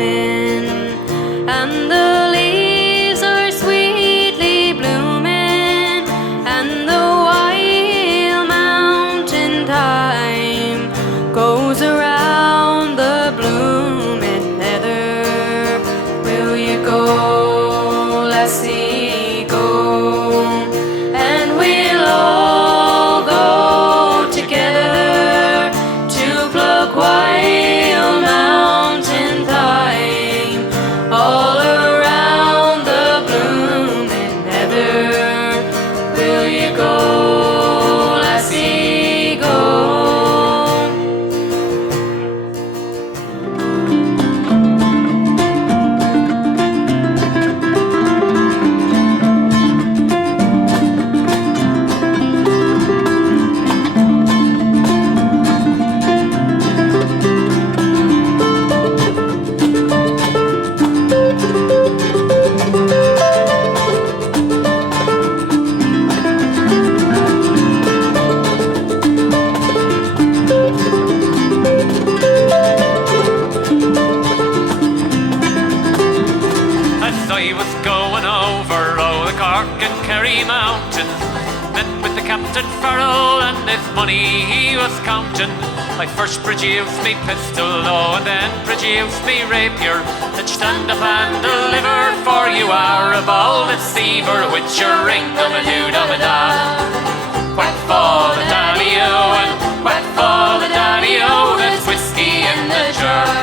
coming, and the leaves are sweetly blooming, and the wild mountain thyme goes around the blooming heather. Will you go, lassie, go? And we'll all go together to pluck wild mountain thyme all around the blooming heather. Will you go, lassie, go? As I was going over the Cork and Kerry mountains, met with the Captain Farrell and his money he was counting. I first produced me pistol, oh, and then produced me rapier. Said, stand up and deliver, for you are a bold deceiver, with your ring-dum-a-doo-dum-a-da. Whack for the daddy-o, and whack for the daddy-o, there's whiskey in the jar.